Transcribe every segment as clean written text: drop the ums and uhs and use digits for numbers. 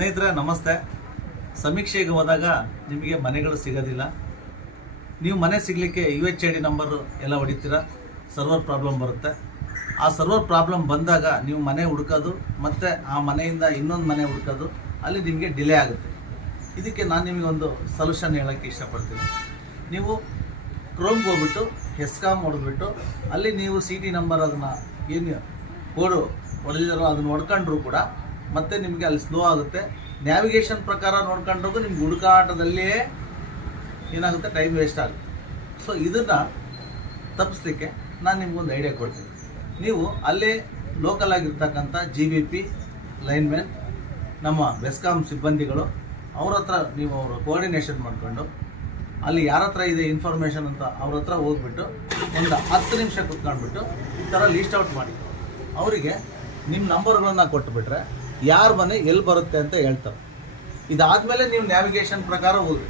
ಸ್ನೇಹಿತರೆ ನಮಸ್ತೆ. ಸಮೀಕ್ಷೆಗೆ ಹೋದಾಗ ನಿಮಗೆ ಮನೆಗಳು ಸಿಗೋದಿಲ್ಲ. ನೀವು ಮನೆ ಸಿಗಲಿಕ್ಕೆ UHID ನಂಬರು ಎಲ್ಲ ಹೊಡಿತೀರಾ, ಸರ್ವರ್ ಪ್ರಾಬ್ಲಮ್ ಬರುತ್ತೆ. ಆ ಸರ್ವರ್ ಪ್ರಾಬ್ಲಮ್ ಬಂದಾಗ ನೀವು ಮನೆ ಹುಡುಕೋದು ಮತ್ತು ಆ ಮನೆಯಿಂದ ಇನ್ನೊಂದು ಮನೆ ಹುಡುಕೋದು ಅಲ್ಲಿ ನಿಮಗೆ ಡಿಲೇ ಆಗುತ್ತೆ. ಇದಕ್ಕೆ ನಾನು ನಿಮಗೊಂದು ಸೊಲ್ಯೂಷನ್ ಹೇಳೋಕ್ಕೆ ಇಷ್ಟಪಡ್ತೀನಿ. ನೀವು ಕ್ರೋಮ್ಗೆ ಹೋಗ್ಬಿಟ್ಟು ಹೆಸ್ಕಾಮ್ ಹೊಡೆದ್ಬಿಟ್ಟು ಅಲ್ಲಿ ನೀವು CT ನಂಬರ್ ಅದನ್ನು ಏನು ಕೋಡು ಹೊಡೆದಿದ್ದಾರೋ ಅದನ್ನು ಹೊಡ್ಕೊಂಡ್ರು ಕೂಡ ಮತ್ತೆ ನಿಮಗೆ ಅಲ್ಲಿ ಸ್ಲೋ ಆಗುತ್ತೆ. ನ್ಯಾವಿಗೇಷನ್ ಪ್ರಕಾರ ನೋಡ್ಕೊಂಡ್ರೂ ನಿಮ್ಗೆ ಹುಡುಕಾಟದಲ್ಲಿಯೇ ಏನಾಗುತ್ತೆ, ಟೈಮ್ ವೇಸ್ಟ್ ಆಗುತ್ತೆ. ಸೊ ಇದನ್ನು ತಪ್ಪಿಸ್ಲಿಕ್ಕೆ ನಾನು ನಿಮ್ಗೊಂದು ಐಡಿಯಾ ಕೊಡ್ತೀನಿ. ನೀವು ಅಲ್ಲೇ ಲೋಕಲ್ ಆಗಿರ್ತಕ್ಕಂಥ GVP ಲೈನ್ಮೆನ್, ನಮ್ಮ ಬೆಸ್ಕಾಮ್ ಸಿಬ್ಬಂದಿಗಳು, ಅವ್ರ ಹತ್ರ ನೀವು ಅವರ ಕೋಆರ್ಡಿನೇಷನ್ ಮಾಡಿಕೊಂಡು ಅಲ್ಲಿ ಯಾರ ಹತ್ರ ಇದೆ ಇನ್ಫಾರ್ಮೇಷನ್ ಅಂತ ಅವ್ರ ಹತ್ರ ಹೋಗ್ಬಿಟ್ಟು ಒಂದು 10 ನಿಮಿಷ ಕುತ್ಕೊಂಡ್ಬಿಟ್ಟು ಈ ಥರ ಲೀಸ್ಟ್ ಔಟ್ ಮಾಡಿ ಅವರಿಗೆ ನಿಮ್ಮ ನಂಬರ್ಗಳನ್ನು ಕೊಟ್ಟುಬಿಟ್ರೆ ಯಾರ ಮನೆ ಎಲ್ಲಿ ಬರುತ್ತೆ ಅಂತ ಹೇಳ್ತಾರೆ. ಇದಾದಮೇಲೆ ನೀವು ನ್ಯಾವಿಗೇಷನ್ ಪ್ರಕಾರ ಹೋಗಿ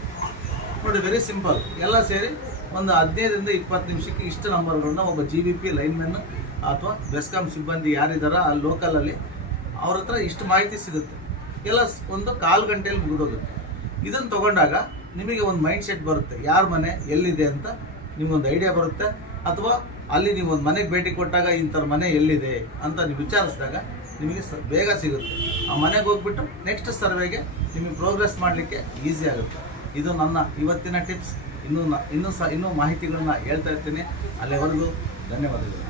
ನೋಡಿ. Very simple. ಎಲ್ಲ ಸೇರಿ ಒಂದು 15ರಿಂದ 20 ನಿಮಿಷಕ್ಕೆ ಇಷ್ಟು ನಂಬರ್ಗಳನ್ನ ಒಬ್ಬ GVP ಲೈನ್ಮೆನ್ ಅಥವಾ ಬೆಸ್ಕಾಮ್ ಸಿಬ್ಬಂದಿ ಯಾರಿದ್ದಾರ ಅಲ್ಲಿ ಲೋಕಲಲ್ಲಿ ಅವ್ರ ಹತ್ರ ಇಷ್ಟು ಮಾಹಿತಿ ಸಿಗುತ್ತೆ. ಎಲ್ಲ ಒಂದು 1/4 ಗಂಟೆಯಲ್ಲಿ ಮುಗಿದೋಗುತ್ತೆ. ಇದನ್ನು ತೊಗೊಂಡಾಗ ನಿಮಗೆ ಒಂದು ಮೈಂಡ್ ಸೆಟ್ ಬರುತ್ತೆ, ಯಾರ ಮನೆ ಎಲ್ಲಿದೆ ಅಂತ ನಿಮಗೊಂದು ಐಡಿಯಾ ಬರುತ್ತೆ. ಅಥವಾ ಅಲ್ಲಿ ನೀವು ಒಂದು ಮನೆಗೆ ಭೇಟಿ ಕೊಟ್ಟಾಗ ಇಂಥವ್ರ ಮನೆ ಎಲ್ಲಿದೆ ಅಂತ ನೀವು ವಿಚಾರಿಸಿದಾಗ ನಿಮಗೆ ಬೇಗ ಸಿಗುತ್ತೆ. ಆ ಮನೆಗೆ ಹೋಗ್ಬಿಟ್ಟು ನೆಕ್ಸ್ಟ್ ಸರ್ವೆಗೆ ನಿಮಗೆ ಪ್ರೋಗ್ರೆಸ್ ಮಾಡಲಿಕ್ಕೆ ಈಸಿ ಆಗುತ್ತೆ. ಇದು ನನ್ನ ಇವತ್ತಿನ ಟಿಪ್ಸ್. ಇನ್ನೂ ಮಾಹಿತಿಗಳನ್ನ ಹೇಳ್ತಾ ಇರ್ತೀನಿ. ಅಲ್ಲಿವರೆಗೂ ಧನ್ಯವಾದಗಳು.